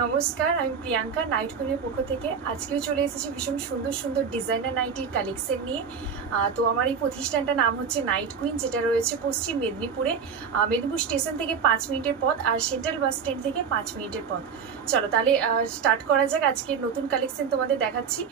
নমস্কার, আমি প্রিয়াঙ্কা নাইট কুইনের পক্ষ থেকে আজকেও চলে এসেছি ভীষণ সুন্দর সুন্দর ডিজাইনার নাইটির কালেকশন নিয়ে। তো আমার এই প্রতিষ্ঠানটার নাম হচ্ছে নাইট কুইন, যেটা রয়েছে পশ্চিম মেদিনীপুরে। মেদিনীপুর স্টেশন থেকে 5 মিনিটের পথ আর সেন্ট্রাল বাস স্ট্যান্ড থেকে 5 মিনিটের পথ। চলো তাহলে স্টার্ট করা যাক। আজকের নতুন কালেকশন তোমাদের দেখাচ্ছি।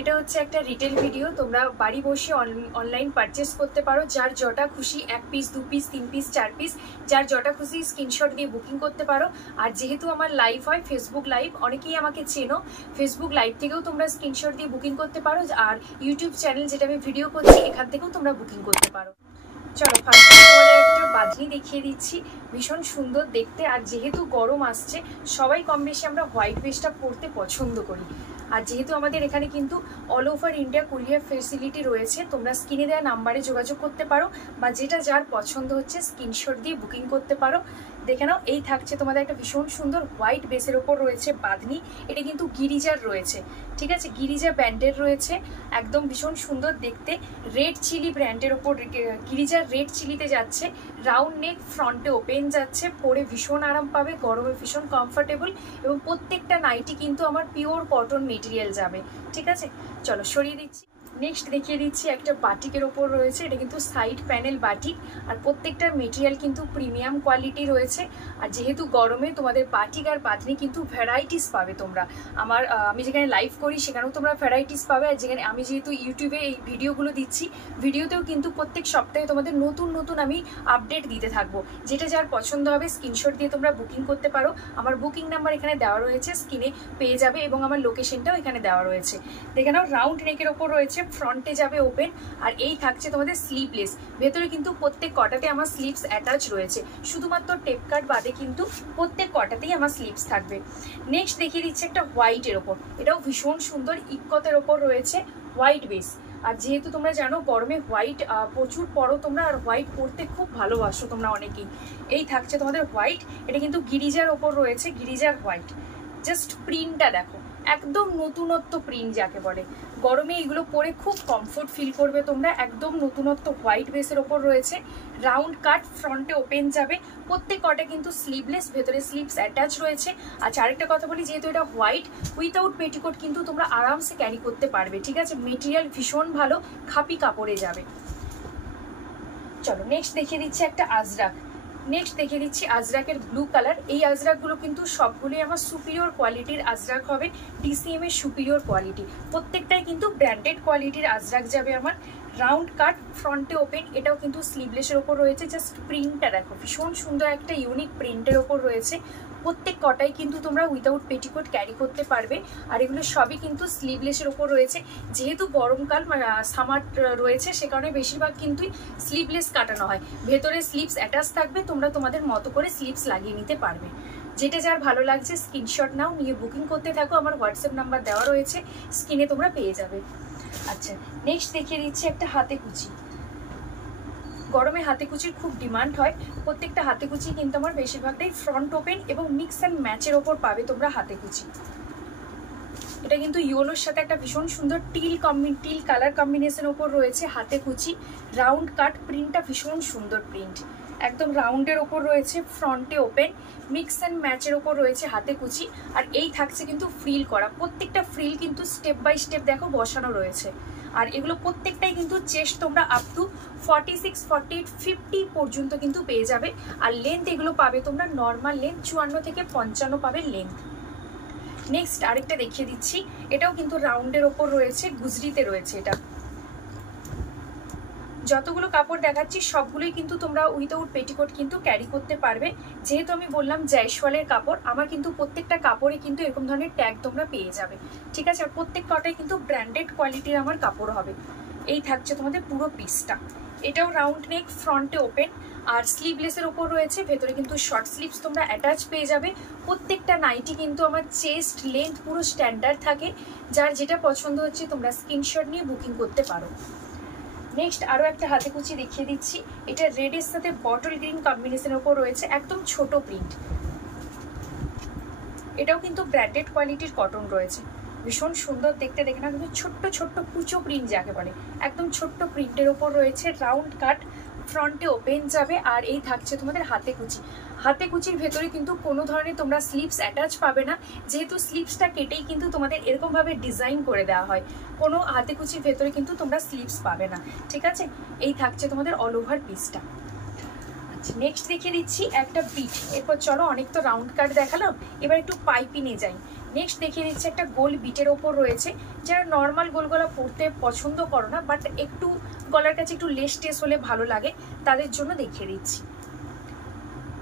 এটা হচ্ছে একটা রিটেল ভিডিও, তোমরা বাড়ি বসে অনলাইন পারচেস করতে পারো। যার যটা খুশি 1 পিস 2 পিস 3 পিস 4 পিস যার যটা খুশি স্ক্রিনশট দিয়ে বুকিং করতে পারো। আর যেহেতু আমার লাইভ হয় ফেসবুক লাইভ, অনেকেই আমাকে চেনো, ফেসবুক লাইভ থেকেও তোমরা স্ক্রিনশট দিয়ে বুকিং করতে পারো। আর ইউটিউব চ্যানেল যেটা আমি ভিডিও করছি এখান থেকেও তোমরা বুকিং করতে পারো। চলো ফার্স্টে তোমাদের একটা বাঁধনি দেখিয়ে দিচ্ছি, ভীষণ সুন্দর দেখতে। আর যেহেতু গরম আসছে, সবাই কম বেশি আমরা হোয়াইট বেসটা পরতে পছন্দ করি। আর যেহেতু আমাদের এখানে কিন্তু all over India courier facility রয়েছে, তোমরা স্ক্রিনে দেওয়া নাম্বারে যোগাযোগ করতে পারো বা যেটা যার পছন্দ হচ্ছে স্ক্রিনশট দিয়ে বুকিং করতে পারো। দেখে নাও, এই থাকছে তোমাদের একটা ভীষণ সুন্দর হোয়াইট বেসের ওপর রয়েছে বাঁধনি। এটা কিন্তু গিরিজার রয়েছে, ঠিক আছে, গিরিজা ব্র্যান্ডের রয়েছে, একদম ভীষণ সুন্দর দেখতে। রেড চিলি ব্র্যান্ডের ওপর গিরিজার রেড চিলিতে যাচ্ছে। রাউন্ড নেক, ফ্রন্টে ওপেন যাচ্ছে, পরে ভীষণ আরাম পাবে, গরমে ভীষণ কমফোর্টেবল। এবং প্রত্যেকটা নাইটি কিন্তু আমার পিওর কটন মেটেরিয়াল যাবে, ঠিক আছে। চলো সরিয়ে দিচ্ছি। নেক্সট দেখিয়ে দিচ্ছি একটা বাটিকের ওপর রয়েছে। এটা কিন্তু সাইড প্যানেল বাটিক, আর প্রত্যেকটা মেটেরিয়াল কিন্তু প্রিমিয়াম কোয়ালিটি রয়েছে। আর যেহেতু গরমে তোমাদের বাটিক আর বাঁধনি কিন্তু ভ্যারাইটিস পাবে তোমরা। আমি যেখানে লাইভ করি সেখানেও তোমরা ভ্যারাইটিস পাবে। আর যেখানে আমি যেহেতু ইউটিউবে এই ভিডিওগুলো দিচ্ছি, ভিডিওতেও কিন্তু প্রত্যেক সপ্তাহে তোমাদের নতুন নতুন আমি আপডেট দিতে থাকবো। যেটা যার পছন্দ হবে স্ক্রিনশট দিয়ে তোমরা বুকিং করতে পারো। আমার বুকিং নাম্বার এখানে দেওয়া রয়েছে, স্ক্রিনে পেয়ে যাবে, এবং আমার লোকেশনটাও এখানে দেওয়া রয়েছে। দেখে নাও, রাউন্ড নেকের ওপর রয়েছে, ফ্রন্টে যাবে ওপেন। আর এই থাকছে তোমাদের স্লিভলেস, ভেতরে কিন্তু প্রত্যেক কটাতে আমার স্লিভস অ্যাটাচ রয়েছে, শুধুমাত্র টেপ কাট বাদে কিন্তু প্রত্যেক কটাতেই আমার স্লিভস থাকবে। নেক্সট দেখিয়ে দিচ্ছে একটা হোয়াইটের ওপর, এটাও ভীষণ সুন্দর ইক্কতের ওপর রয়েছে, হোয়াইট বেস। আর যেহেতু তোমরা জানো গরমে হোয়াইট প্রচুর পরো তোমরা, আর হোয়াইট পরতে খুব ভালোবাসো তোমরা অনেকেই। এই থাকছে তোমাদের হোয়াইট, এটা কিন্তু গিরিজার ওপর রয়েছে, গিরিজার হোয়াইট। জাস্ট প্রিন্টটা দেখো, একদম নতুনত্ব প্রিন্ট যাকে বলে। গরমে এগুলো পরে খুব কমফোর্ট ফিল করবে তোমরা। একদম নতুনত্ব হোয়াইট বেসের ওপর রয়েছে, রাউন্ড কাট, ফ্রন্টে ওপেন যাবে, প্রত্যেক কটা কিন্তু স্লিভলেস, ভেতরে স্লিভস অ্যাটাচ রয়েছে। আচ্ছা আরেকটা কথা বলি, যেহেতু এটা হোয়াইট, উইথাউট পেটিকোট কিন্তু তোমরা আরামসে ক্যারি করতে পারবে, ঠিক আছে। মেটেরিয়াল ভীষণ ভালো, খাপি কাপড়ে যাবে। চলো নেক্সট দেখিয়ে দিচ্ছি একটা আজরাক। নেক্সট দেখিয়ে দিচ্ছি আজরাকের ব্লু কালার। এই আজরাকগুলো কিন্তু সবগুলোই আমার সুপিরিয়র কোয়ালিটির আজরাক হবে, ডিসিএম এর সুপিরিয়র কোয়ালিটি। প্রত্যেকটাই কিন্তু ব্র্যান্ডেড কোয়ালিটির আজরাক যাবে আমার। রাউন্ড কাট, ফ্রন্টে ওপেন, এটাও কিন্তু স্লিভলেসের ওপর রয়েছে। জাস্ট প্রিন্টটা দেখো, ভীষণ সুন্দর একটা ইউনিক প্রিন্টের ওপর রয়েছে। প্রত্যেক কটাই কিন্তু তোমরা উইদাউট পেটিকোট ক্যারি করতে পারবে। আর এগুলো সবই কিন্তু স্লিভলেসের ওপর রয়েছে। যেহেতু গরমকাল সামার রয়েছে, সে কারণে বেশিরভাগ কিন্তু স্লিভলেস কাটানো হয়, ভেতরে স্লিভস অ্যাটাচ থাকবে, তোমরা তোমাদের মতো করে স্লিভস লাগিয়ে নিতে পারবে। যেটা যার ভালো লাগছে স্ক্রিনশট নাও, নিয়ে বুকিং করতে থাকো। আমার হোয়াটসঅ্যাপ নাম্বার দেওয়া রয়েছে, স্ক্রিনে তোমরা পেয়ে যাবে। আচ্ছা নেক্সট দেখিয়ে দিচ্ছি একটা হাতে কুচি। গরমে হাতে কুচির খুব ডিমান্ড হয়, প্রত্যেকটা হাতে কুচি কিন্তু আমার বেশিরভাগটাই ফ্রন্ট ওপেন এবং মিক্স অ্যান্ড ম্যাচের ওপর পাবে তোমরা হাতে কুচি। এটা কিন্তু ইয়েলোর সাথে একটা ভীষণ সুন্দর টিল কালার কম্বিনেশন ওপর রয়েছে হাতে কুচি। রাউন্ড কাট, প্রিন্টটা ভীষণ সুন্দর প্রিন্ট, একদম রাউন্ডের ওপর রয়েছে, ফ্রন্টে ওপেন, মিক্স অ্যান্ড ম্যাচের ওপর রয়েছে হাতে কুচি। আর এই থাকছে কিন্তু ফ্রিল করা, প্রত্যেকটা ফ্রিল কিন্তু স্টেপ বাই স্টেপ দেখো বসানো রয়েছে। আর এগুলো প্রত্যেকটাই কিন্তু চেস্ট তোমরা আপ টু 46, 48, 50 পর্যন্ত কিন্তু পেয়ে যাবে। আর লেন্থ এগুলো পাবে তোমরা নর্মাল লেন্থ 54 থেকে 55 পাবে লেন্থ। নেক্সট আরেকটা দেখিয়ে দিচ্ছি, এটাও কিন্তু রাউন্ডের ওপর রয়েছে, গুজরিতে রয়েছে। এটা যতগুলো কাপড় দেখাচ্ছি সবগুলোই কিন্তু তোমরা উইদাউট পেটিকোট কিন্তু ক্যারি করতে পারবে। যেহেতু আমি বললাম জয়সওয়ালের কাপড়, আমার কিন্তু প্রত্যেকটা কাপড়ে কিন্তু এরকম ধরনের ট্যাগ তোমরা পেয়ে যাবে, ঠিক আছে। আর প্রত্যেক কটাই কিন্তু ব্র্যান্ডেড কোয়ালিটির আমার কাপড় হবে। এই থাকছে তোমাদের পুরো পিসটা। এটাও রাউন্ড নেক, ফ্রন্টে ওপেন, আর স্লিভলেসের ওপর রয়েছে, ভেতরে কিন্তু শর্ট স্লিভস তোমরা অ্যাটাচ পেয়ে যাবে। প্রত্যেকটা নাইটি কিন্তু আমার চেস্ট লেন্থ পুরো স্ট্যান্ডার্ড থাকে। যার যেটা পছন্দ হচ্ছে তোমরা স্ক্রিনশট নিয়ে বুকিং করতে পারো। নেক্সট আরও একটা হাতে কুচি দেখিয়ে দিচ্ছি, এটা রেডের সাথে বটল গ্রিন কম্বিনেশনের ওপর রয়েছে, একদম ছোট প্রিন্ট। এটাও কিন্তু ব্র্যান্ডেড কোয়ালিটির কটন রয়েছে, ভীষণ সুন্দর দেখতে। দেখে না, কিন্তু ছোট্ট ছোট্ট কুচো প্রিন্ট যাকে বলে, একদম ছোট্ট প্রিন্টের ওপর রয়েছে। রাউন্ড কাট, ফ্রন্টে ওপেন যাবে। আর এই থাকছে তোমাদের হাতে কুচি। হাতে কুচির ভেতরে কিন্তু কোনো ধরনের তোমরা স্লিভস অ্যাটাচ পাবে না, যেহেতু স্লিভসটা কেটেই কিন্তু তোমাদের এরকমভাবে ডিজাইন করে দেওয়া হয়, কোনো হাতে কুচির ভেতরে কিন্তু তোমরা স্লিভস পাবে না, ঠিক আছে। এই থাকছে তোমাদের অল ওভার পিসটা। আচ্ছা, নেক্সট দেখিয়ে দিচ্ছি একটা বিট। এরপর চলো, অনেক তো রাউন্ড কাট দেখালাম, এবার একটু পাইপিনে যাই। নেক্সট দেখিয়ে দিচ্ছি একটা গোল বিটের ওপর রয়েছে। যারা নর্মাল গোল গলা পরতে পছন্দ করো না, বাট একটু গলার কাছে একটু লেস টেস হলে ভালো লাগে, তাদের জন্য দেখিয়ে দিচ্ছি।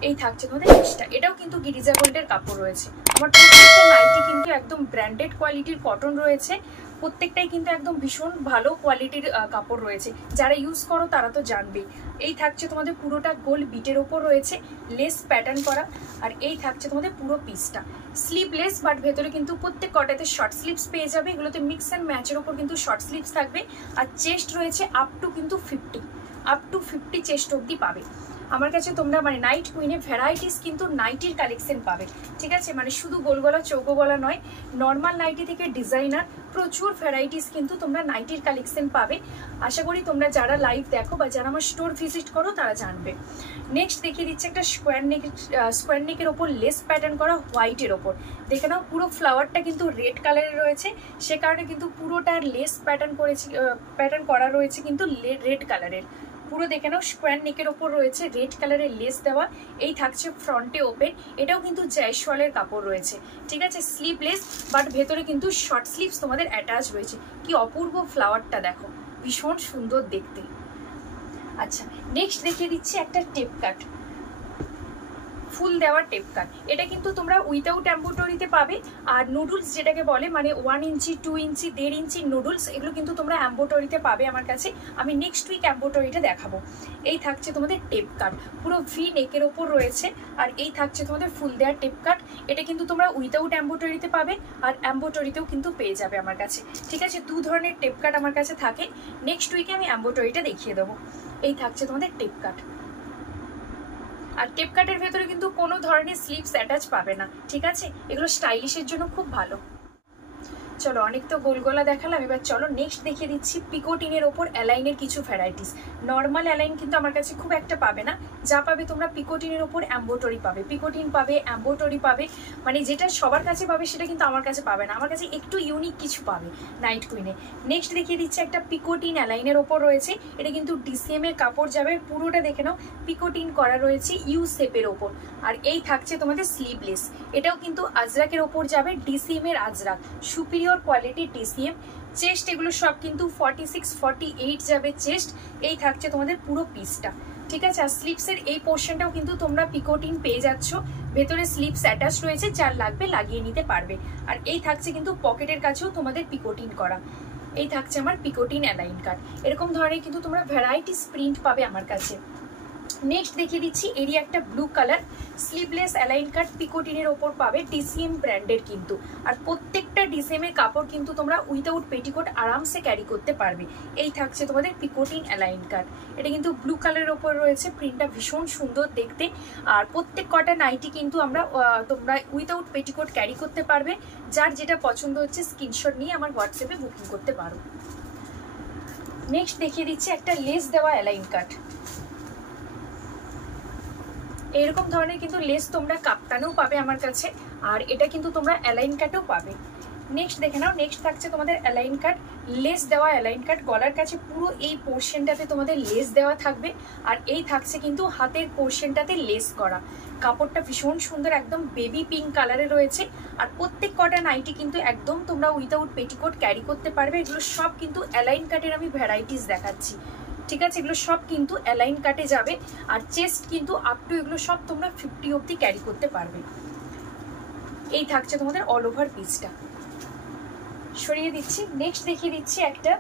এই থাকছে তোমাদের লেসটা, এটাও কিন্তু গিরিজা গোল্ডের কাপড় রয়েছে। আমার প্রত্যেকটা নাইটি কিন্তু একদম ব্র্যান্ডেড কোয়ালিটির কটন রয়েছে, প্রত্যেকটাই কিন্তু একদম ভীষণ ভালো কোয়ালিটির কাপড় রয়েছে, যারা ইউজ করো তারা তো জানবেই। এই থাকছে তোমাদের পুরোটা গোল বিটের ওপর রয়েছে, লেস প্যাটার্ন করা। আর এই থাকছে তোমাদের পুরো পিসটা স্লিভলেস, বাট ভেতরে কিন্তু প্রত্যেক কটাতে শর্ট স্লিভস পেয়ে যাবে। এগুলোতে মিক্স অ্যান্ড ম্যাচের ওপর কিন্তু শর্ট স্লিভস থাকবে। আর চেস্ট রয়েছে আপ টু 50 চেস্ট অবধি পাবে। আমার কাছে তোমরা মানে নাইট কুইনে ভ্যারাইটিস কিন্তু নাইটির কালেকশন পাবে, ঠিক আছে। মানে শুধু গোল গলা চৌকো গলা নয়, নর্মাল নাইটি থেকে ডিজাইনার প্রচুর ভ্যারাইটিস কিন্তু তোমরা নাইটির কালেকশন পাবে। আশা করি তোমরা যারা লাইভ দেখো বা যারা আমার স্টোর ভিজিট করো তারা জানবে। নেক্সট দেখিয়ে দিচ্ছে একটা স্কোয়ার নেকের ওপর লেস প্যাটার্ন করা হোয়াইটের ওপর। দেখে নাও, পুরো ফ্লাওয়ারটা কিন্তু রেড কালারের রয়েছে, সে কারণে কিন্তু পুরোটা লেস প্যাটার্ন করা রয়েছে কিন্তু রেড কালারের। পুরো দেখে নাও, স্কোয়ার নেকের ওপর রয়েছে রেড কালারের লেস দেওয়া। এই থাকছে ফ্রন্টে ওপেন, এটাও কিন্তু জয়সওয়ালের কাপড় রয়েছে, ঠিক আছে। স্লিভলেস, বাট ভেতরে কিন্তু শর্ট স্লিভস তোমাদের অ্যাটাচ রয়েছে। কি অপূর্ব ফ্লাওয়ারটা দেখো, ভীষণ সুন্দর দেখতে। আচ্ছা, নেক্সট দেখিয়ে দিচ্ছি একটা টেপ কাট, ফুল দেওয়ার টেপ কাট। এটা কিন্তু তোমরা উইথাউট এম্ব্রয়ডারিতে পাবে। আর নুডলস যেটাকে বলে, মানে 1 ইঞ্চি 2 ইঞ্চি 1.5 ইঞ্চি নুডলস, এগুলো কিন্তু তোমরা এম্ব্রয়ডারিতে পাবে আমার কাছে। আমি নেক্সট উইক এম্ব্রয়ডারিটা দেখাবো। এই থাকছে তোমাদের টেপ কাট, পুরো ভি নেকের ওপর রয়েছে। আর এই থাকছে তোমাদের ফুল দেওয়ার টেপ কাট। এটা কিন্তু তোমরা উইথাউট এম্ব্রয়ডারিতে পাবে, আর এম্ব্রয়ডারিতেও কিন্তু পেয়ে যাবে আমার কাছে, ঠিক আছে। দু ধরনের টেপ কাট আমার কাছে থাকে। নেক্সট উইকে আমি এম্ব্রয়ডারিটা দেখিয়ে দেবো। এই থাকছে তোমাদের টেপ কাট। আর টেপ কাটের ভেতরে কিন্তু কোনো ধরনের স্লিভস অ্যাটাচ পাবে না, ঠিক আছে। এগুলো স্টাইলিশের জন্য খুব ভালো। চলো, অনেক তো গোল গলা দেখালাম, এবার চলো নেক্সট দেখিয়ে দিচ্ছি পিকোটিনের ওপর অ্যালাইনের কিছু ভ্যারাইটিস। নর্মাল অ্যালাইন কিন্তু আমার কাছে খুব একটা পাবে না, যা পাবে তোমরা পিকোটিনের ওপর এম্ব্রয়ডারি পাবে। পিকোটিন পাবে, এম্ব্রয়ডারি পাবে, মানে যেটা সবার কাছে পাবে সেটা কিন্তু আমার কাছে পাবে না। আমার কাছে একটু ইউনিক কিছু পাবে নাইট কুইনে। নেক্সট দেখিয়ে দিচ্ছি একটা পিকোটিন অ্যালাইনের ওপর রয়েছে। এটা কিন্তু ডিসিএম এর কাপড় যাবে, পুরোটা দেখে নাও পিকোটিন করা রয়েছে ইউ শেপের ওপর। আর এই থাকছে তোমাদের স্লিভলেস, এটাও কিন্তু আজরাকের ওপর যাবে, ডিসিএম এর আজরাক, সুপিরিয়র কোয়ালিটির ডিসিএম। চেস্ট এগুলো সব কিন্তু 46 48 যাবে চেস্ট। এই থাকছে তোমাদের পুরো পিসটা, ঠিক আছে। আর স্লিভসের এই পোর্শনটাও কিন্তু তোমরা পিকোটিন পেয়ে যাচ্ছ, ভেতরে স্লিভস অ্যাটাচ রয়েছে, যার লাগবে লাগিয়ে নিতে পারবে। আর এই থাকছে কিন্তু পকেটের কাছেও তোমাদের পিকোটিন করা। এই থাকছে আমার পিকোটিন অ্যালাইন কাট। এরকম ধরনের কিন্তু তোমরা ভ্যারাইটিস প্রিন্ট পাবে আমার কাছে। নেক্সট দেখিয়ে দিচ্ছি এরই একটা ব্লু কালার স্লিভলেস অ্যালাইন কাট, পিকোটিনের ওপর পাবে, ডিসিএম ব্র্যান্ডের কিন্তু। আর প্রত্যেকটা ডিসিএম এর কাপড় কিন্তু তোমরা উইথাউট পেটিকোট আরামসে ক্যারি করতে পারবে। এই থাকছে তোমাদের পিকোটিন অ্যালাইন কাট। এটা কিন্তু ব্লু কালারের ওপর রয়েছে, প্রিন্টটা ভীষণ সুন্দর দেখতে। আর প্রত্যেক কটা নাইটি কিন্তু আমরা তোমরা উইথাউট পেটিকোট ক্যারি করতে পারবে। যার যেটা পছন্দ হচ্ছে স্ক্রিনশট নিয়ে আমার হোয়াটসঅ্যাপে বুকিং করতে পারো। নেক্সট দেখিয়ে দিচ্ছি একটা লেস দেওয়া অ্যালাইন কাট। এরকম ধরনের কিন্তু লেস তোমরা কাপ্তানেও পাবে আমার কাছে, আর এটা কিন্তু তোমরা অ্যালাইন কাটেও পাবে। নেক্সট দেখে নাও, নেক্সট থাকছে তোমাদের অ্যালাইন কাট, লেস দেওয়া অ্যালাইন কাট। গলার কাছে পুরো এই পোর্শনটাতে তোমাদের লেস দেওয়া থাকবে। আর এই থাকছে কিন্তু হাতের পোর্শনটাতে লেস করা। কাপড়টা ভীষণ সুন্দর, একদম বেবি পিঙ্ক কালারে রয়েছে। আর প্রত্যেক কটা নাইটি কিন্তু একদম তোমরা উইথাউট পেটিকোট ক্যারি করতে পারবে। এগুলো সব কিন্তু অ্যালাইন কাটের আমি ভ্যারাইটিস দেখাচ্ছি, ঠিক আছে। এগুলো সব কিন্তু অ্যালাইন কাটে যাবে। আর চেস্ট কিন্তু আপ টু এগুলো সব তোমরা 50 অবধি ক্যারি করতে পারবে। এই থাকছে তোমাদের অল ওভার পিসটা। সরিয়ে দিচ্ছি। নেক্সট দেখিয়ে দিচ্ছি একটা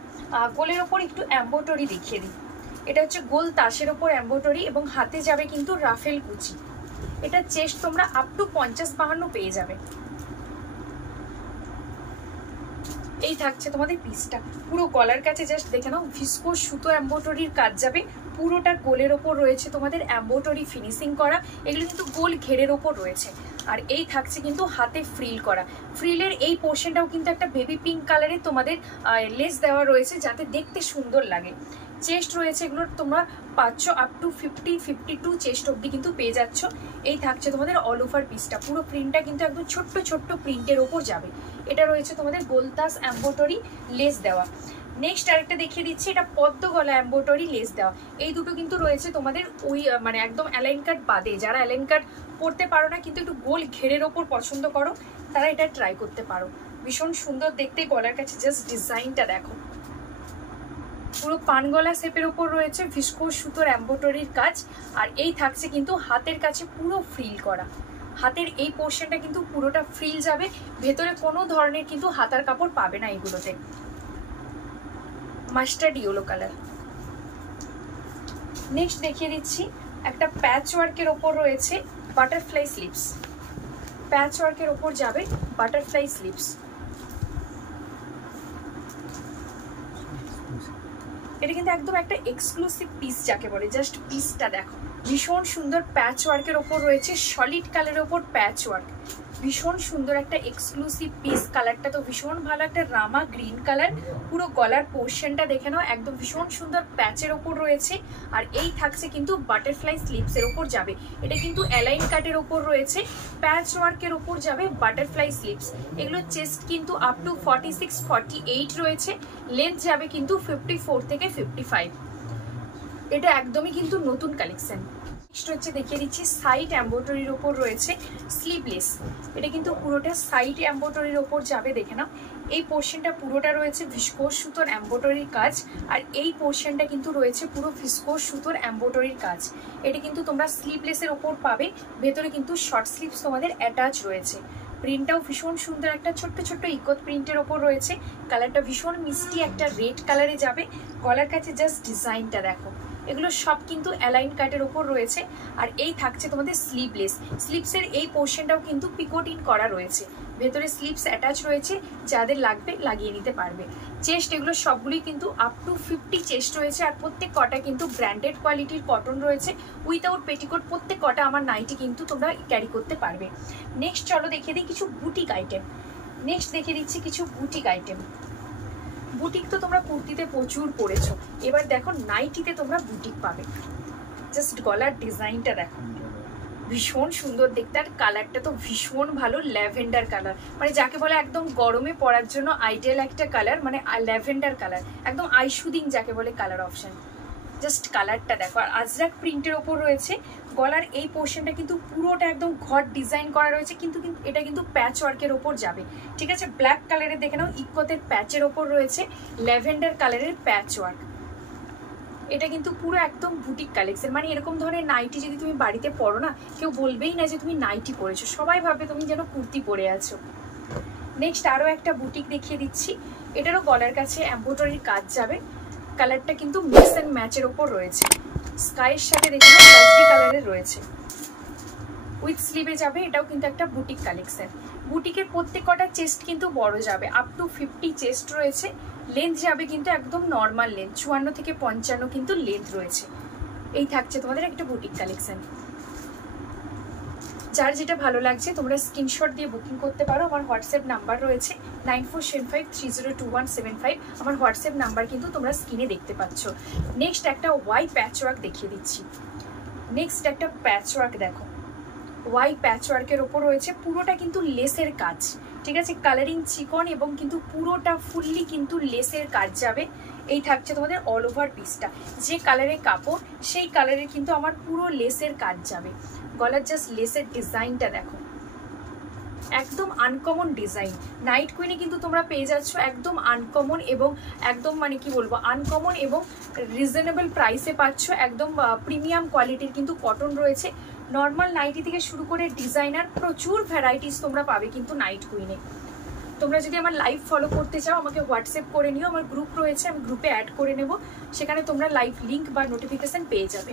গোলের ওপর একটু এম্ব্রয়ডারি দেখিয়ে দিই। এটা হচ্ছে গোল তাসের ওপর এম্ব্রয়ডারি এবং হাতে যাবে কিন্তু রাফেল কুচি। এটা চেস্ট তোমরা আপ টু 50-52 পেয়ে যাবে। এই থাকছে তোমাদের পিসটা, পুরো গলার কাছে জাস্ট দেখে নাও, ভিসকো সুতো এম্ব্রয়ডারির কাজ যাবে। পুরোটা গোলের ওপর রয়েছে তোমাদের এম্ব্রয়ডারি ফিনিশিং করা। এগুলো কিন্তু গোল ঘেরের ওপর রয়েছে। আর এই থাকছে কিন্তু হাতে ফ্রিল করা। ফ্রিলের এই পোর্শনটাও কিন্তু একটা বেবি পিঙ্ক কালারের তোমাদের লেস দেওয়া রয়েছে, যাতে দেখতে সুন্দর লাগে। চেস্ট রয়েছে এগুলোর তোমরা পাচ্ছ আপ টু 50-52 চেস্ট অব্দি কিন্তু পেয়ে যাচ্ছ। এই থাকছে তোমাদের অল ওভার পিসটা, পুরো প্রিন্টটা কিন্তু একদম ছোট্ট ছোট্ট প্রিন্টের ওপর যাবে। এটা রয়েছে তোমাদের গোলতাস এমব্রয়ডারি লেস দেওয়া। নেক্সট আরেকটা দেখিয়ে দিচ্ছি, এটা পদ্ম গলা এমব্রয়ডারি লেস দেওয়া। এই দুটো কিন্তু রয়েছে তোমাদের ওই মানে একদম অ্যালাইন কাট বাদে, যারা অ্যালাইন কাট পরতে পারো না কিন্তু একটু গোল ঘেরের ওপর পছন্দ করো তারা এটা ট্রাই করতে পারো। ভীষণ সুন্দর দেখতে, গলার কাছে জাস্ট ডিজাইনটা দেখো, পুরো পানগলা শেপের ওপর রয়েছে ভিসকোস সুতোর এমব্রয়ডারির কাজ। আর এই থাকছে কিন্তু হাতের কাছে পুরো ফ্রিল করা, হাতের এই পোর্শনটা কিন্তু পুরোটা ফ্রিল যাবে, ভেতরে কোনো ধরনের কিন্তু হাতার কাপড় পাবে না এগুলোতে। Mustard yellow colour. নেক্সট দেখিয়ে দিচ্ছি একটা প্যাচ ওয়ার্কের ওপর রয়েছে বাটারফ্লাই স্লিপস, প্যাচ ওয়ার্কের ওপর যাবে বাটারফ্লাই স্লিপস। এটা কিন্তু একদম একটা এক্সক্লুসিভ পিস যাকে বলে, জাস্ট পিসটা দেখো, ভীষণ সুন্দর প্যাচ ওয়ার্কের ওপর রয়েছে, সলিড কালারের ওপর প্যাচ ওয়ার্ক, ভীষণ সুন্দর একটা এক্সক্লুসিভ পিস। কালারটা তো ভীষণ ভালো, একটা রামা গ্রিন কালার। পুরো গলার পোর্শনটা দেখে নাও, একদম ভীষণ সুন্দর প্যাচের ওপর রয়েছে। আর এই থাকছে কিন্তু বাটারফ্লাই স্লিপসের ওপর যাবে, এটা কিন্তু অ্যালাইন কাটের ওপর রয়েছে, প্যাচ ওয়ার্কের ওপর যাবে বাটারফ্লাই স্লিপস। এগুলো চেস্ট কিন্তু আপ টু 46-48 রয়েছে, লেন্থ যাবে কিন্তু 54 থেকে 55। এটা একদমই কিন্তু নতুন কালেকশন। নেক্সট হচ্ছে দেখিয়ে দিচ্ছি সাইড এমব্রয়ডারির ওপর রয়েছে স্লিভলেস, এটা কিন্তু পুরোটা সাইড এমব্রয়ডারির ওপর যাবে, দেখে নাও। এই পোর্শনটা পুরোটা রয়েছে ভিসকোস সুতোর এমব্রয়ডারির কাজ, আর এই পোর্শনটা কিন্তু রয়েছে পুরো ভিসকোস সুতোর এমব্রয়ডারির কাজ। এটা কিন্তু তোমরা স্লিভলেসের ওপর পাবে, ভেতরে কিন্তু শর্ট স্লিভস তোমাদের অ্যাটাচ রয়েছে। প্রিন্টটাও ভীষণ সুন্দর, একটা ছোট্ট ছোট্ট ইকোত প্রিন্টের ওপর রয়েছে, কালারটা ভীষণ মিষ্টি একটা রেড কালারে যাবে। গলার কাছে জাস্ট ডিজাইনটা দেখো, এগুলো সব কিন্তু অ্যালাইন কাটের ওপর রয়েছে। আর এই থাকছে তোমাদের স্লিভলেস, স্লিভসের এই পোর্শনটাও কিন্তু পিকোটিন করা রয়েছে, ভেতরে স্লিভস অ্যাটাচ রয়েছে, যাদের লাগবে লাগিয়ে নিতে পারবে। চেস্ট এগুলো সবগুলোই কিন্তু আপ টু 50 চেস্ট রয়েছে, আর প্রত্যেক কটা কিন্তু ব্র্যান্ডেড কোয়ালিটির কটন রয়েছে, উইথাউট পেটিকোট। প্রত্যেক কটা আমার নাইটি কিন্তু তোমরা ক্যারি করতে পারবে। নেক্সট চলো দেখিয়ে দিই কিছু বুটিক আইটেম। নেক্সট দেখিয়ে দিচ্ছি কিছু বুটিক আইটেম। বুটিক তো তোমরা কুর্তিতে প্রচুর পরেছো, এবার দেখো নাইটিতে তোমরা বুটিক পাবে। জাস্ট গলার ডিজাইনটা দেখো, ভীষণ সুন্দর দেখতে, আর কালারটা তো ভীষণ ভালো, ল্যাভেন্ডার কালার, মানে যাকে বলে একদম গরমে পরার জন্য আইডিয়াল একটা কালার, মানে ল্যাভেন্ডার কালার, একদম আইশুদিং যাকে বলে কালার অপশন। জাস্ট কালারটা দেখো, আর আজরাক প্রিন্টের ওপর রয়েছে। গলার এই পোর্শনটা কিন্তু পুরোটা একদম ঘট ডিজাইন করা রয়েছে, কিন্তু এটা কিন্তু প্যাচ ওয়ার্কের ওপর যাবে, ঠিক আছে। ব্ল্যাক কালারের দেখে নাও, ইকোতের প্যাচের ওপর রয়েছে ল্যাভেন্ডার কালারের প্যাচ ওয়ার্ক। এটা কিন্তু পুরো একদম বুটিক কালেকশন, মানে এরকম ধরনের নাইটি যদি তুমি বাড়িতে পরো না, কেউ বলবেই না যে তুমি নাইটি পরেছো, সবাই ভাবে তুমি যেন কুর্তি পরে আছো। নেক্সট আরও একটা বুটিক দেখিয়ে দিচ্ছি, এটারও গলার কাছে এমব্রয়ডারির কাজ যাবে। কালারটা কিন্তু মিক্স অ্যান্ড ম্যাচের ওপর রয়েছে, স্কাইয়ের সাথে দেখে কালচি কালারের রয়েছে, উইথ স্লিভে যাবে। এটাও কিন্তু একটা বুটিক কালেকশন। বুটিকের প্রত্যেক কটা চেস্ট কিন্তু বড় যাবে, আপ টু 50 চেস্ট রয়েছে। লেন্থ যাবে কিন্তু একদম নর্মাল লেন্থ, 54 থেকে 55 কিন্তু লেন্থ রয়েছে। এই থাকছে তোমাদের একটা বুটিক কালেকশন। যার যেটা ভালো লাগছে তোমরা স্ক্রিনশট দিয়ে বুকিং করতে পারো। আমার হোয়াটসঅ্যাপ নাম্বার রয়েছে 9475302175, আমার হোয়াটসঅ্যাপ নাম্বার কিন্তু তোমরা স্ক্রিনে দেখতে পাচ্ছ। নেক্সট একটা ওয়াই প্যাচওয়ার্ক দেখিয়ে দিচ্ছি। নেক্সট একটা প্যাচওয়ার্ক দেখো, ওয়াই প্যাচওয়ার্কের ওপর রয়েছে, পুরোটা কিন্তু লেসের কাজ, ঠিক আছে। কালারিং চিকন এবং কিন্তু পুরোটা ফুললি কিন্তু লেসের কাজ যাবে। এই থাকছে তোমাদের অল ওভার পিসটা, যে কালারের কাপড় সেই কালারের কিন্তু আমার পুরো লেসের কাজ যাবে। গলার জাস্ট লেসের ডিজাইনটা দেখো, একদম আনকমন ডিজাইন। নাইট কুইনে কিন্তু তোমরা পেয়ে যাচ্ছ একদম আনকমন এবং একদম মানে কি বলবো আনকমন এবং রিজনেবল প্রাইসে পাচ্ছ, একদম প্রিমিয়াম কোয়ালিটির কিন্তু কটন রয়েছে। নর্মাল নাইটি থেকে শুরু করে ডিজাইনার প্রচুর ভ্যারাইটিস তোমরা পাবে কিন্তু নাইট কুইনে। তোমরা যদি আমার লাইভ ফলো করতে চাও আমাকে হোয়াটসঅ্যাপ করে নিও, আমার গ্রুপ রয়েছে, আমি গ্রুপে অ্যাড করে নেব, সেখানে তোমরা লাইভ লিঙ্ক বা নোটিফিকেশান পেয়ে যাবে।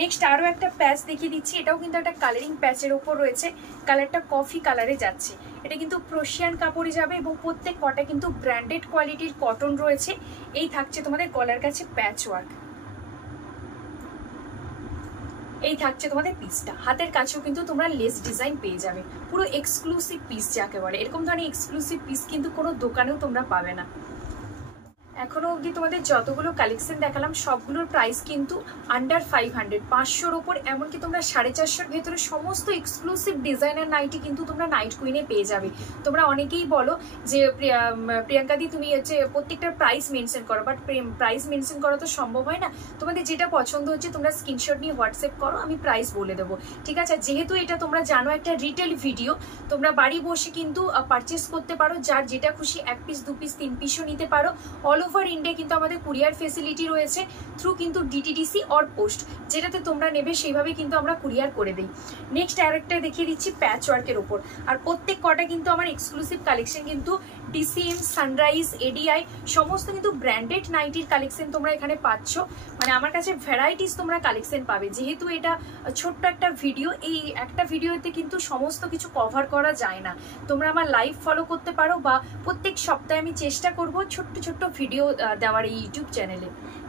নেক্সট আরও একটা প্যাচ দেখিয়ে দিচ্ছি, এটাও কিন্তু একটা কালারিং প্যাচের ওপর রয়েছে, কালারটা কফি কালারে যাচ্ছে। এটা কিন্তু প্রশিয়ান কাপড়ে যাবে এবং প্রত্যেক কটা কিন্তু ব্র্যান্ডেড কোয়ালিটির কটন রয়েছে। এই থাকছে তোমাদের গলার কাছে প্যাচ ওয়ার্ক, এই থাকছে তোমাদের পিসটা। হাতের কাছেও কিন্তু তোমরা লেস ডিজাইন পেয়ে যাবে, পুরো এক্সক্লুসিভ পিস যাকে বলে। এরকম ধরনের এক্সক্লুসিভ পিস কিন্তু কোনো দোকানেও তোমরা পাবে না। এখনো অবধি তোমাদের যতগুলো কালেকশন দেখালাম সবগুলোর প্রাইস কিন্তু আন্ডার 500, 500-র ওপর, এমনকি তোমরা 450-র ভেতরে সমস্ত এক্সক্লুসিভ ডিজাইনার নাইটি কিন্তু তোমরা নাইট কুইনে পেয়ে যাবে। তোমরা অনেকেই বলো যে প্রিয়াঙ্কাদি তুমি হচ্ছে প্রত্যেকটার প্রাইস মেনশন করো, বাট প্রাইস মেনশন করা তো সম্ভব হয় না। তোমাদের যেটা পছন্দ হচ্ছে তোমরা স্ক্রিনশট নিয়ে হোয়াটসঅ্যাপ করো, আমি প্রাইস বলে দেবো, ঠিক আছে? যেহেতু এটা তোমরা জানো একটা রিটেল ভিডিও, তোমরা বাড়ি বসে কিন্তু পারচেস করতে পারো, যার যেটা খুশি 1 পিস 2 পিস 3 পিসও নিতে পারো। অল ওভার ইন্ডিয়া কিন্তু আমাদের কুরিয়ার ফেসিলিটি রয়েছে থ্রু কিন্তু ডিটিডিসি অর পোস্ট, যেটাতে তোমরা নেবে সেইভাবে কিন্তু আমরা কুরিয়ার করে দিই। নেক্সট আরেকটা দেখিয়ে দিচ্ছি প্যাচ ওয়ার্কের ওপর, আর প্রত্যেক কটা কিন্তু আমার এক্সক্লুসিভ কালেকশন কিন্তু ডিসিএম, সানরাইজ, এডিআই সমস্ত কিন্তু ব্র্যান্ডেড নাইটির কালেকশন তোমরা এখানে পাচ্ছ। মানে আমার কাছে ভ্যারাইটিস তোমরা কালেকশন পাবে। যেহেতু এটা ছোট্ট একটা ভিডিও, এই একটা ভিডিওতে কিন্তু সমস্ত কিছু কভার করা যায় না। তোমরা আমার লাইভ ফলো করতে পারো, বা প্রত্যেক সপ্তাহে আমি চেষ্টা করব ছোট্ট ছোট্ট ভিডিও দেওয়ার এই ইউটিউব চ্যানেলে।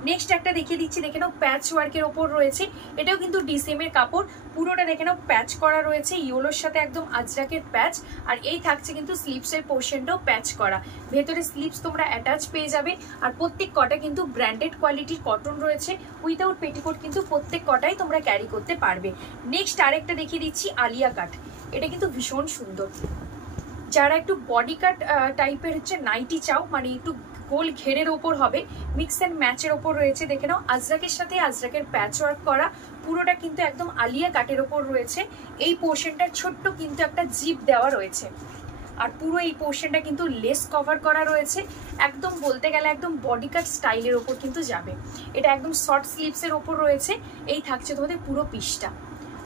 নেক্সট একটা দেখিয়ে দিচ্ছি, দেখে নাও প্যাচ ওয়ার্কের ওপর রয়েছে, এটাও কিন্তু ডিসিএম এর কাপড়, পুরোটা দেখে নাও প্যাচ করা রয়েছে, ইয়েলোর সাথে একদম আজরাকের প্যাচ, আর এই থাকছে কিন্তু স্লিপসের পোর্শনটাও প্যাচ করা, ভেতরে স্লিপস তোমরা অ্যাটাচ পেয়ে যাবে। আর প্রত্যেক কটা কিন্তু ব্র্যান্ডেড কোয়ালিটির কটন রয়েছে, উইদাউট পেটিকোট কিন্তু প্রত্যেক কটাই তোমরা ক্যারি করতে পারবে। নেক্সট আরেকটা দেখিয়ে দিচ্ছি আলিয়া কাট, এটা কিন্তু ভীষণ সুন্দর। যারা একটু বডি কাট টাইপের হচ্ছে নাইটি চাও, মানে একটু গোল ঘেরের ওপর হবে, মিক্স অ্যান্ড ম্যাচের ওপর রয়েছে, দেখে নাও আজরাকের সাথে আজরাকের প্যাচ ওয়ার্ক করা, পুরোটা কিন্তু একদম আলিয়া কাটের ওপর রয়েছে। এই পোর্শনটা ছোট্ট কিন্তু একটা জিপ দেওয়া রয়েছে, আর পুরো এই পোর্শনটা কিন্তু লেস কভার করা রয়েছে, একদম বলতে গেলে একদম বডি কাট স্টাইলের ওপর কিন্তু যাবে। এটা একদম শর্ট স্লিভসের ওপর রয়েছে। এই থাকছে তোমাদের পুরো পিসটা,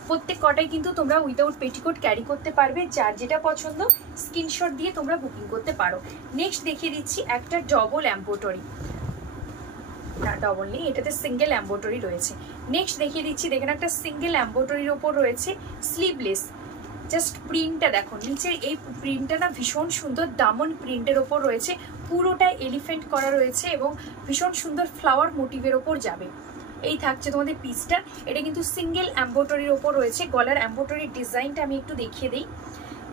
প্রত্যেক কটাই কিন্তু তোমরা উইদাউট পেটিকোট ক্যারি করতে পারবে, যার যেটা পছন্দ স্ক্রিনশট দিয়ে তোমরা বুকিং করতে পারো। নেক্সট দেখিয়ে দিচ্ছি একটা ডবল এমব্রয়ডারি, না ডবল নেই, এটাতে সিঙ্গেল এমব্রয়ডারি রয়েছে। নেক্সট দেখিয়ে দিচ্ছি, দেখেন একটা সিঙ্গেল এমব্রয়ডারির ওপর রয়েছে স্লিভলেস, জাস্ট প্রিন্টটা দেখো, নিচের এই প্রিন্টটা না ভীষণ সুন্দর, ডায়মন্ড প্রিন্টের ওপর রয়েছে, পুরোটা এলিফেন্ট করা রয়েছে এবং ভীষণ সুন্দর ফ্লাওয়ার মোটিভের ওপর যাবে। এই থাকছে তোমাদের পিসটা, এটা কিন্তু সিঙ্গেল এমব্রয়ডারির ওপর রয়েছে। গলার এমব্রয়ডারির ডিজাইনটা আমি একটু দেখিয়ে দিই।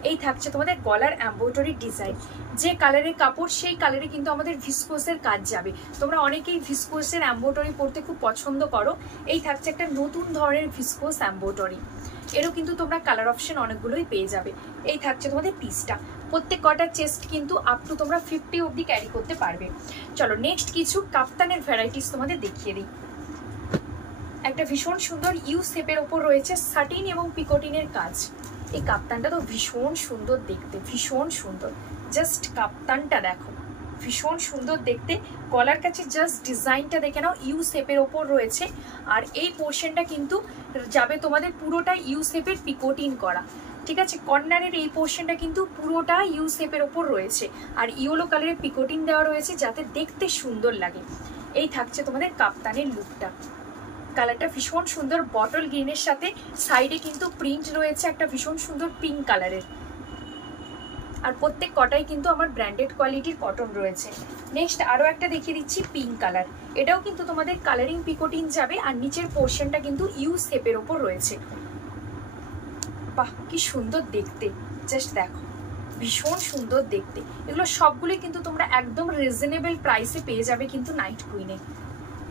এই থাকছে তোমাদের গলার এমব্রয়ডারির ডিজাইন, যে কালারের কাপড় সেই কালারে কিন্তু আমাদের ভিসকোসের কাজ যাবে। তোমরা অনেকেই ভিসকোসের এমব্রয়ডারি পরতে খুব পছন্দ করো, এই থাকছে একটা নতুন ধরনের ভিসকোস এমব্রয়ডারি, এরও কিন্তু তোমরা কালার অপশন অনেকগুলোই পেয়ে যাবে। এই থাকছে তোমাদের পিসটা, প্রত্যেক কটা চেস্ট কিন্তু আপ টু তোমরা 50 অবধি ক্যারি করতে পারবে। চলো নেক্সট কিছু কাপ্তানের ভ্যারাইটিস তোমাদের দেখিয়ে দিই। একটা ভীষণ সুন্দর ইউ শেপের ওপর রয়েছে সাটিন এবং পিকোটিনের কাজ। এই কাপ্তানটা তো ভীষণ সুন্দর দেখতে, ভীষণ সুন্দর, জাস্ট কাপ্তানটা দেখো ভীষণ সুন্দর দেখতে। গলার কাছে জাস্ট ডিজাইনটা দেখে নাও, ইউ শেপের ওপর রয়েছে, আর এই পোর্শনটা কিন্তু যাবে তোমাদের পুরোটা ইউ শেপের পিকোটিন করা, ঠিক আছে? কর্নারের এই পোর্শনটা কিন্তু পুরোটা ইউ শেপের ওপর রয়েছে, আর ইয়েলো কালারের পিকোটিন দেওয়া রয়েছে যাতে দেখতে সুন্দর লাগে। এই থাকছে তোমাদের কাপ্তানের লুকটা, কালারটা ভীষণ সুন্দর বটল গ্রিনের সাথে, সাইডে কিন্তু প্রিন্ট রয়েছে একটা ভীষণ সুন্দর পিঙ্ক কালারের, আর প্রত্যেক কটাই কিন্তু আমার ব্র্যান্ডেড কোয়ালিটির কটন রয়েছে। নেক্সট আরও একটা দেখিয়ে দিচ্ছি পিঙ্ক কালার, এটাও কিন্তু তোমাদের কালারিং পিকোটিন যাবে, আর নিচের পোর্শনটা কিন্তু ইউ শেপের ওপর রয়েছে। বাহ কি সুন্দর দেখতে, জাস্ট দেখো ভীষণ সুন্দর দেখতে। এগুলো সবগুলোই কিন্তু তোমরা একদম রিজনেবল প্রাইসে পেয়ে যাবে কিন্তু নাইট কুইনে।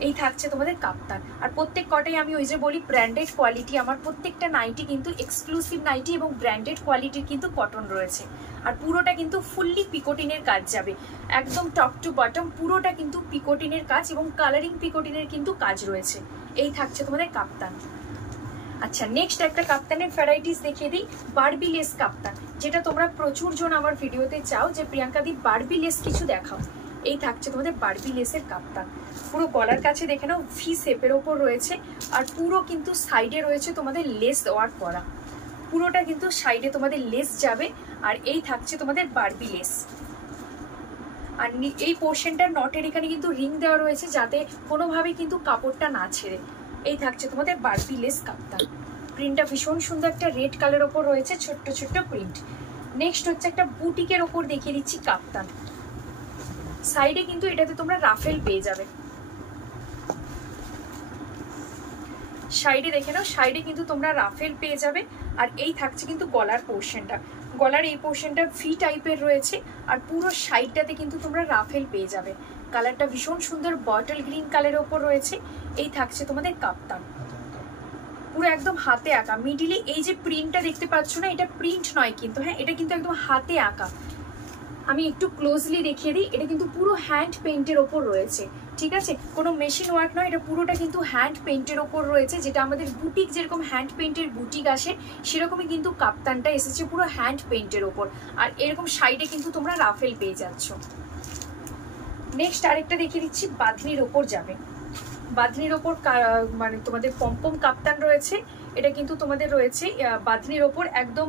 এই থাকছে তোমাদের কাপ্তান, আর প্রত্যেক কটাই আমি ওই যে বলি ব্র্যান্ডেড কোয়ালিটি, আমার প্রত্যেকটা নাইটি কিন্তু এক্সক্লুসিভ নাইটি এবং ব্র্যান্ডেড কোয়ালিটির কিন্তু কটন রয়েছে, আর পুরোটা কিন্তু ফুললি পিকোটিনের কাজ যাবে, একদম টপ টু বটম পুরোটা কিন্তু পিকোটিনের কাজ এবং কালারিং পিকোটিনের কিন্তু কাজ রয়েছে। এই থাকছে তোমাদের কাপ্তান। আচ্ছা নেক্সট একটা কাপ্তানের ভ্যারাইটিস দেখিয়ে দিই, বারবি লেস কাপ্তান, যেটা তোমরা প্রচুর জন আমার ভিডিওতে চাও যে প্রিয়াঙ্কা দি বারবি লেস কিছু দেখাও। এই থাকছে তোমাদের বারবি লেসের কাপ্তান, পুরো গলার কাছে দেখে নাও ভি শেপের ওপর রয়েছে, আর পুরো কিন্তু সাইডে রয়েছে তোমাদের লেস ওয়ার্ক করা, পুরোটা কিন্তু সাইডে তোমাদের লেস যাবে, আর এই থাকছে তোমাদের বারবি লেস, আর এই পোর্শনটার নটের এখানে কিন্তু রিং দেওয়া রয়েছে যাতে কোনোভাবে কিন্তু কাপড়টা না ছেড়ে। এই থাকছে তোমাদের বারবি লেস কাপ্তান, প্রিন্টটা ভীষণ সুন্দর একটা রেড কালার ওপর রয়েছে, ছোট্ট ছোট্ট প্রিন্ট। নেক্সট হচ্ছে একটা বুটিকের ওপর দেখিয়ে দিচ্ছি কাপ্তান, সাইডে কিন্তু এটাতে তোমরা রাফেল পেয়ে যাবে, সাইডে দেখে নাও সাইডে কিন্তু তোমরা রাফেল পেয়ে যাবে, আর এই থাকছে কিন্তু গলার পোর্শনটা, গলার এই পোর্শনটা ভি টাইপের রয়েছে, আর পুরো সাইডটাতে কিন্তু তোমরা রাফেল পেয়ে যাবে, কালারটা ভীষণ সুন্দর বটল গ্রিন কালারের ওপর রয়েছে। এই থাকছে তোমাদের কাপ্তান, পুরো একদম হাতে আঁকা। মিডিলে এই যে প্রিন্টটা দেখতে পাচ্ছ না, এটা প্রিন্ট নয় কিন্তু, হ্যাঁ এটা কিন্তু একদম হাতে আঁকা। আমি একটু ক্লোজলি দেখিয়ে দিই, এটা কিন্তু পুরো হ্যান্ড পেইন্টের ওপর রয়েছে, ঠিক আছে, কোনো মেশিন ওয়ার্ক নয়, এটা পুরোটা কিন্তু হ্যান্ড পেইন্টের ওপর রয়েছে, যেটা আমাদের বুটিক যেরকম হ্যান্ড পেইন্টের বুটিক আসে সেরকমই কিন্তু কাপ্তানটা এসেছে পুরো হ্যান্ড পেইন্টের ওপর। আর এরকম সাইডে কিন্তু তোমরা রাফেল পেয়ে যাচ্ছ। নেক্সট আরেকটা দেখিয়ে দিচ্ছি, বাঁধনির ওপর যাবে। বাঁধনির ওপর মানে তোমাদের পম্পম কাপ্তান রয়েছে, এটা কিন্তু তোমাদের রয়েছে বাঁধনির ওপর একদম,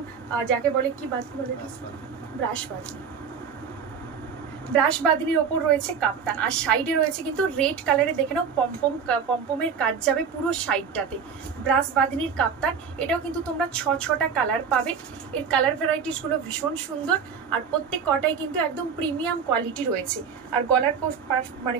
যাকে বলে কি বাঁধনি বলে, ব্রাশ বাঁধনি, ব্রাশ বাঁধনির ওপর রয়েছে কাপ্তান। আর সাইডে রয়েছে কিন্তু রেড কালারে, দেখে নাও পম্পমের কাজ যাবে পুরো সাইডটাতে। ব্রাশ বাঁধনির কাপ্তান, এটাও কিন্তু তোমরা 6টা কালার পাবে। এর কালার ভ্যারাইটিসগুলো ভীষণ সুন্দর, আর প্রত্যেক কটাই কিন্তু একদম প্রিমিয়াম কোয়ালিটি রয়েছে। আর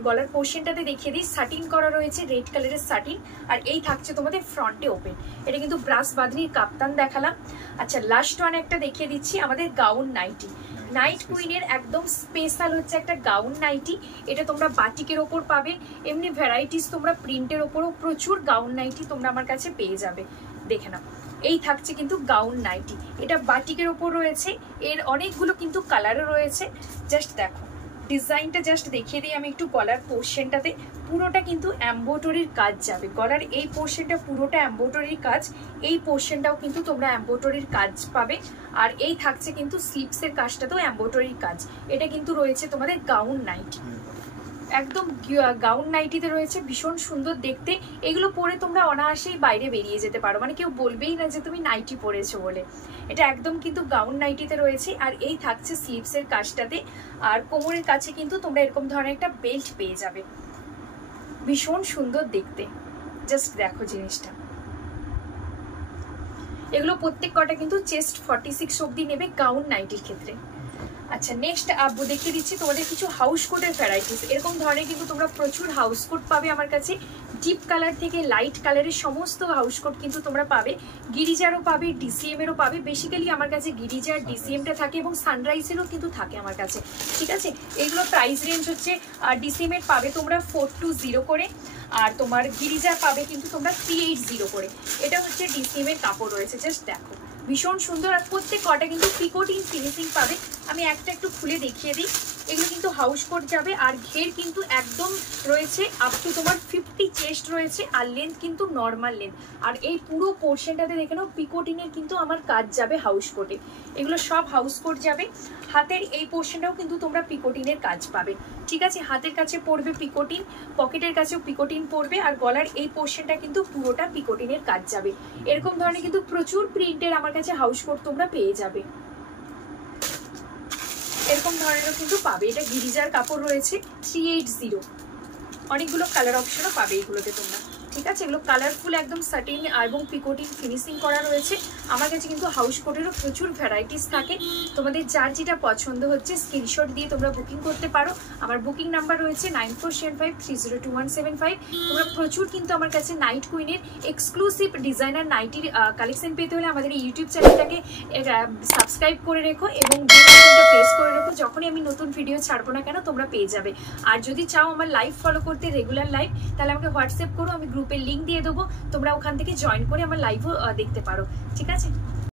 গলার পোর্শনটাতে দেখিয়ে দিই, সাটিন করা রয়েছে, রেড কালারের সাটিন। আর এই থাকছে তোমাদের ফ্রন্টে ওপেন। এটা কিন্তু ব্রাশ বাঁধনির কাপ্তান দেখালাম। আচ্ছা লাস্ট ওয়ান একটা দেখিয়ে দিচ্ছি, আমাদের গাউন নাইটি। নাইট কুইনের একদম স্পেশাল হচ্ছে একটা গাউন নাইটি, এটা তোমরা বাটিকের ওপর পাবে। এমনি ভ্যারাইটিস তোমরা প্রিন্টের ওপরও প্রচুর গাউন নাইটি তোমরা আমার কাছে পেয়ে যাবে। দেখে নাও, এই থাকছে কিন্তু গাউন নাইটি, এটা বাটিকের ওপর রয়েছে। এর অনেকগুলো কিন্তু কালারও রয়েছে। জাস্ট দেখো ডিজাইনটা, জাস্ট দেখিয়ে দিই আমি একটু। গলার পোর্শনটাতে পুরোটা কিন্তু এমব্রয়ডারির কাজ যাবে, গলার এই পোর্শনটা পুরোটা এমব্রয়ডারির কাজ, এই পোর্শনটাও কিন্তু তোমরা এমব্রয়ডারির কাজ পাবে। আর এই থাকছে কিন্তু স্লিপসের কাজটাতেও এমব্রয়ডারির কাজ। এটা কিন্তু রয়েছে তোমাদের গাউন নাইটি, একদম গাউন নাইটিতে রয়েছে, ভীষণ সুন্দর দেখতে। এগুলো পরে তোমরা অনায়াসেই বাইরে বেরিয়ে যেতে পারো, মানে কেউ বলবেই না যে তুমি নাইটি পরেছো বলে। এটা একদম কিন্তু গাউন নাইটিতে রয়েছে। আর এই থাকছে স্লিভসের কাজটাতে, আর কোমরের কাছে কিন্তু তোমরা এরকম ধরনের একটা বেল্ট পেয়ে যাবে, ভীষণ সুন্দর দেখতে। জাস্ট দেখো জিনিসটা, এগুলো প্রত্যেক কটা কিন্তু চেস্ট 46 অব্দি নেবে গাউন নাইটির ক্ষেত্রে। আচ্ছা নেক্সট দেখিয়ে দিচ্ছি তোমাদের কিছু হাউস কোটের ভ্যারাইটিস। এরকম ধরনের কিন্তু তোমরা প্রচুর হাউস কোট পাবে আমার কাছে, ডিপ কালার থেকে লাইট কালারের সমস্ত হাউস কোট কিন্তু তোমরা পাবে। গিরিজারও পাবে, ডিসিএম এরও পাবে। বেসিক্যালি আমার কাছে গিরিজার ডিসিএমটা থাকে এবং সানরাইজেরও কিন্তু থাকে আমার কাছে, ঠিক আছে। এইগুলো প্রাইস রেঞ্জ হচ্ছে, ডিসিএম এর পাবে তোমরা 420 করে, আর তোমার গিরিজার পাবে কিন্তু তোমরা 380 করে। এটা হচ্ছে ডিসিএম এর কাপড় রয়েছে, জাস্ট দেখো ভীষণ সুন্দর। আর প্রত্যেক কটা কিন্তু পিকোটিং ফিনিশিং পাবে। আমি একটা একটু খুলে দেখিয়ে দিই, এগুলো কিন্তু হাউস কোট যাবে। আর ঘের কিন্তু একদম রয়েছে আপ টু তোমার 50 চেস্ট রয়েছে, আর লেন্থ কিন্তু নর্মাল লেন্থ। আর এই পুরো পোর্শনটাতে দেখে নাও পিকোটিংয়ের কিন্তু আমার কাজ যাবে হাউস কোটে, এগুলো সব হাউস কোট যাবে। হাতের এই পোর্শনটাও কিন্তু তোমরা পিকোটিনের কাজ পাবে, ঠিক আছে। হাতের কাছে পড়বে পিকোটিন, পকেটের কাছেও পিকোটিন পড়বে, আর গলার এই পোর্শনটা কিন্তু পুরোটা পিকোটিনের কাজ যাবে। এরকম ধরনের কিন্তু প্রচুর প্রিন্টের আমার কাছে হাউস কোট তোমরা পেয়ে যাবে, এরকম ধরনেরও কিন্তু পাবে। এটা গিরিজার কাপড় রয়েছে 380, অনেকগুলো কালার অপশনও পাবে এগুলোতে তোমরা, ঠিক আছে। এগুলো কালারফুল একদম সাটিন এবং পিকোটিন ফিনিশিং করা রয়েছে। আমার কাছে কিন্তু হাউস কোটেরও প্রচুর ভ্যারাইটিস থাকে। তোমাদের যার যেটা পছন্দ হচ্ছে স্ক্রিনশট দিয়ে তোমরা বুকিং করতে পারো। আমার বুকিং নাম্বার রয়েছে 9475302175। তোমরা প্রচুর কিন্তু আমার কাছে নাইট কুইনের এক্সক্লুসিভ ডিজাইনার নাইটির কালেকশন পেতে হলে আমাদের এই ইউটিউব চ্যানেলটাকে সাবস্ক্রাইব করে রেখো এবং বেল আইকনটা প্রেস করে রেখো। যখনই আমি নতুন ভিডিও ছাড়বো না কেন তোমরা পেয়ে যাবে। আর যদি চাও আমার লাইভ ফলো করতে, রেগুলার লাইভ, তাহলে আমাকে হোয়াটসঅ্যাপ করো, আমি গ্রুপের লিঙ্ক দিয়ে দেবো, তোমরা ওখান থেকে জয়েন করে আমার লাইভও দেখতে পারো, ঠিক আছে।